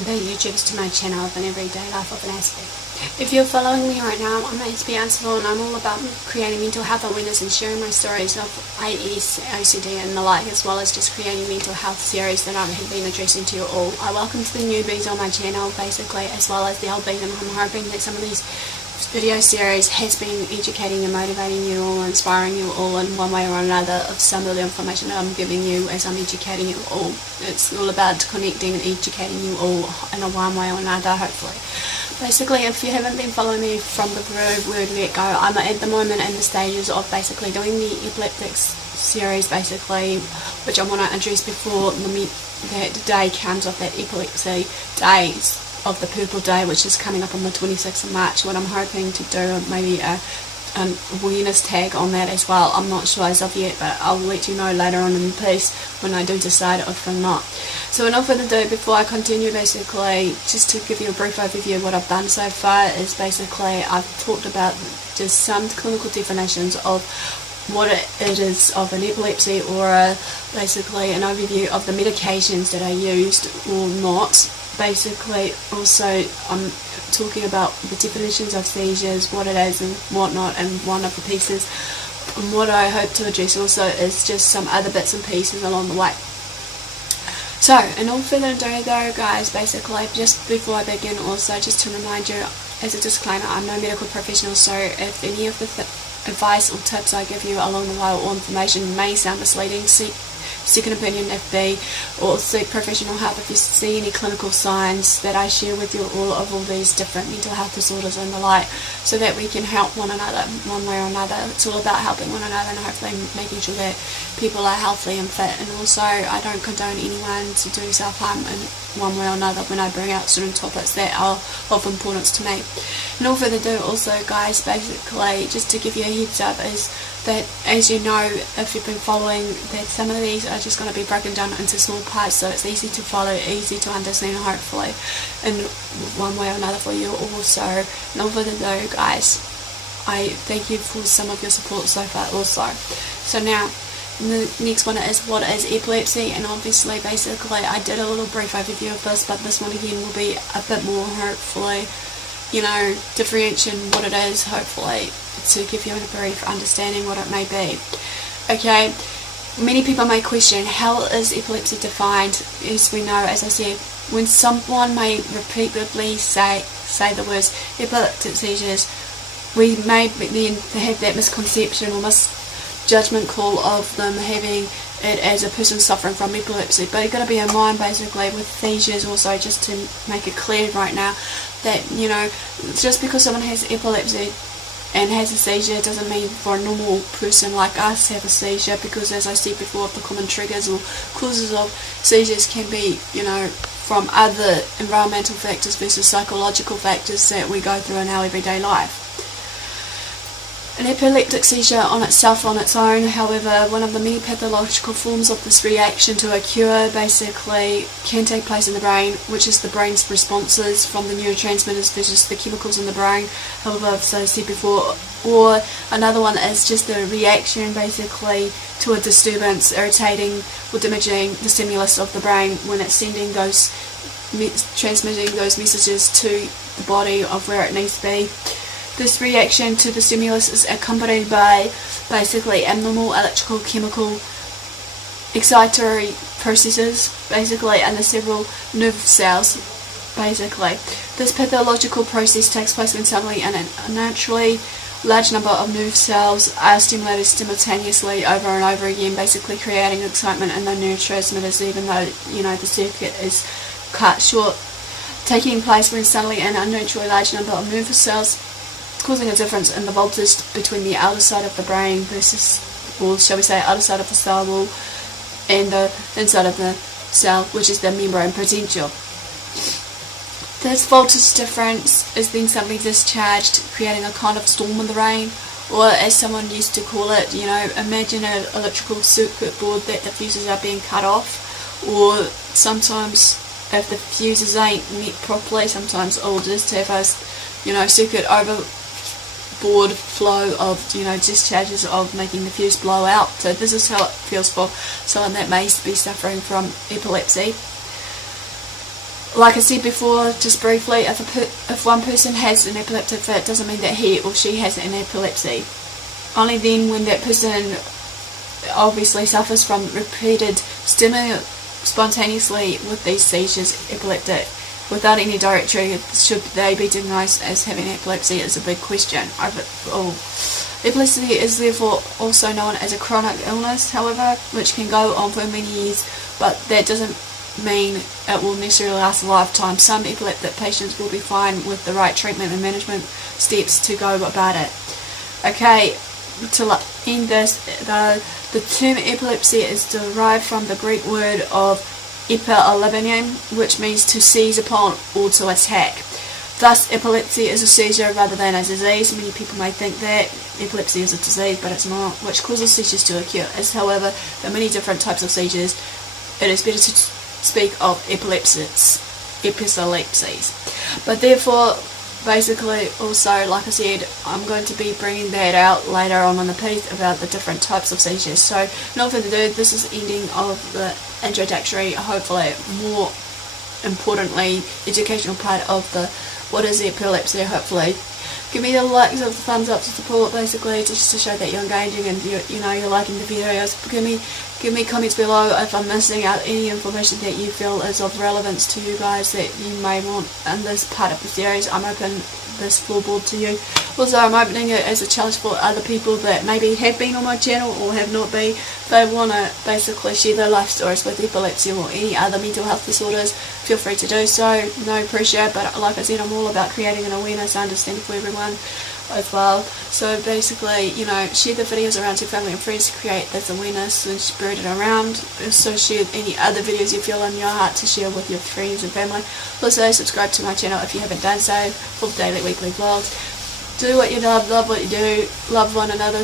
and be YouTubers to my channel of an everyday life of an Aspie. If you're following me right now, I'm AspieAnswersAll, and I'm all about creating mental health awareness and sharing my stories of AS, OCD and the like, as well as just creating mental health series that I've been addressing to you all. I welcome to the newbies on my channel basically, as well as the oldies, and I'm hoping that some of these video series has been educating and motivating you all, inspiring you all in one way or another of some of the information that I'm giving you as I'm educating you all. It's all about connecting and educating you all in a one way or another, hopefully. Basically, if you haven't been following me from the very word let go, I'm at the moment in the stages of basically doing the epileptic series basically, which I want to address before that day comes of that epilepsy days of the purple day, which is coming up on the 26th of March. What I'm hoping to do, maybe an awareness tag on that as well. I'm not sure as of yet, but I'll let you know later on in the piece when I do decide if or not. So enough further ado, before I continue, basically just to give you a brief overview of what I've done so far is basically I've talked about just some clinical definitions of what it is of an epilepsy, or basically an overview of the medications that are used or not. Basically, also I'm talking about the definitions of seizures, what it is and whatnot, and one of the pieces. And what I hope to address also is just some other bits and pieces along the way. So, in all further ado though, guys, basically, just before I begin, also just to remind you, as a disclaimer, I'm no medical professional, so if any of the advice or tips I give you along the way or information may sound misleading, seek second opinion if be, or seek professional help if you see any clinical signs that I share with you all these different mental health disorders and the like, so that we can help one another one way or another. It's all about helping one another and hopefully making sure that people are healthy and fit. And also, I don't condone anyone to do self-harm in one way or another when I bring out certain topics that are of importance to me. And all further ado, also guys, basically just to give you a heads up is that, as you know, if you've been following, that some of these are just going to be broken down into small parts, so it's easy to follow, easy to understand, hopefully in one way or another for you also. No further ado, guys, I thank you for some of your support so far also. So now the next one is what is epilepsy, and obviously basically I did a little brief overview of this, but this one again will be a bit more, hopefully, you know, differentiating what it is, hopefully, to give you a brief understanding what it may be. Okay, many people may question, how is epilepsy defined? As we know, as I said, when someone may repeatedly say the words epileptic seizures, we may then have that misconception or misjudgment call of them having it as a person suffering from epilepsy. But you've got to be in mind basically with seizures also, just to make it clear right now, that, you know, just because someone has epilepsy and has a seizure doesn't mean for a normal person like us have a seizure, because as I said before, the common triggers or causes of seizures can be, you know, from other environmental factors versus psychological factors that we go through in our everyday life. An epileptic seizure on itself, on its own, however, one of the many pathological forms of this reaction to a cure basically can take place in the brain, which is the brain's responses from the neurotransmitters versus the chemicals in the brain, however, as I said before. Or another one is just the reaction basically to a disturbance, irritating or damaging the stimulus of the brain when it's sending those, transmitting those messages to the body of where it needs to be. This reaction to the stimulus is accompanied by basically abnormal electrical chemical excitatory processes basically in the several nerve cells basically. This pathological process takes place when suddenly an unnaturally large number of nerve cells are stimulated simultaneously over and over again, basically creating excitement in the neurotransmitters, even though, you know, the circuit is cut short. Taking place when suddenly an unnaturally large number of nerve cells, causing a difference in the voltage between the outer side of the brain versus, or shall we say, outer side of the cell wall and the inside of the cell, which is the membrane potential. This voltage difference is then suddenly discharged, creating a kind of storm in the brain, or as someone used to call it, you know, imagine an electrical circuit board that the fuses are being cut off, or sometimes if the fuses ain't met properly, sometimes it'll just have a, you know, circuit overboard flow of, you know, discharges of making the fuse blow out. So this is how it feels for someone that may be suffering from epilepsy. like I said before, just briefly, if one person has an epileptic fit, doesn't mean that he or she has an epilepsy. Only then, when that person obviously suffers from repeated stimuli spontaneously with these seizures, epileptic, without any direct trigger, should they be diagnosed as having epilepsy, is a big question. Epilepsy is therefore also known as a chronic illness, however, which can go on for many years, but that doesn't mean it will necessarily last a lifetime. Some epileptic patients will be fine with the right treatment and management steps to go about it. Okay, to end this, the term epilepsy is derived from the Greek word of epilepsy, which means to seize upon or to attack. Thus, epilepsy is a seizure rather than a disease. Many people may think that epilepsy is a disease, but it's not, which causes seizures to occur. As however, there are many different types of seizures, it is better to speak of epilepsies. But therefore, basically, also, like I said, I'm going to be bringing that out later on in the piece about the different types of seizures. So, not further ado, this is the ending of the introductory, hopefully more importantly, educational part of the what is epilepsy. Hopefully, give me the likes of the thumbs up to support, basically, just to show that you're engaging and you're liking the videos. Give me comments below if I'm missing out any information that you feel is of relevance to you guys that you may want in this part of the series. I'm open this floorboard to you. Also, I'm opening it as a challenge for other people that maybe have been on my channel or have not been. They want to basically share their life stories with epilepsy or any other mental health disorders. Feel free to do so. No pressure, but like I said, I'm all about creating an awareness and understanding for everyone as well. So basically, share the videos around to family and friends to create this awareness and spread it around. Also, share any other videos you feel in your heart to share with your friends and family. Also, subscribe to my channel if you haven't done so for daily, weekly vlogs. Do what you love what you do, love one another,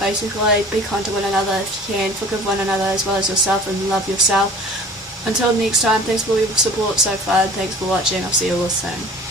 basically, be kind to one another if you can, forgive one another as well as yourself, and love yourself. Until next time, thanks for your support so far, thanks for watching, I'll see you all soon.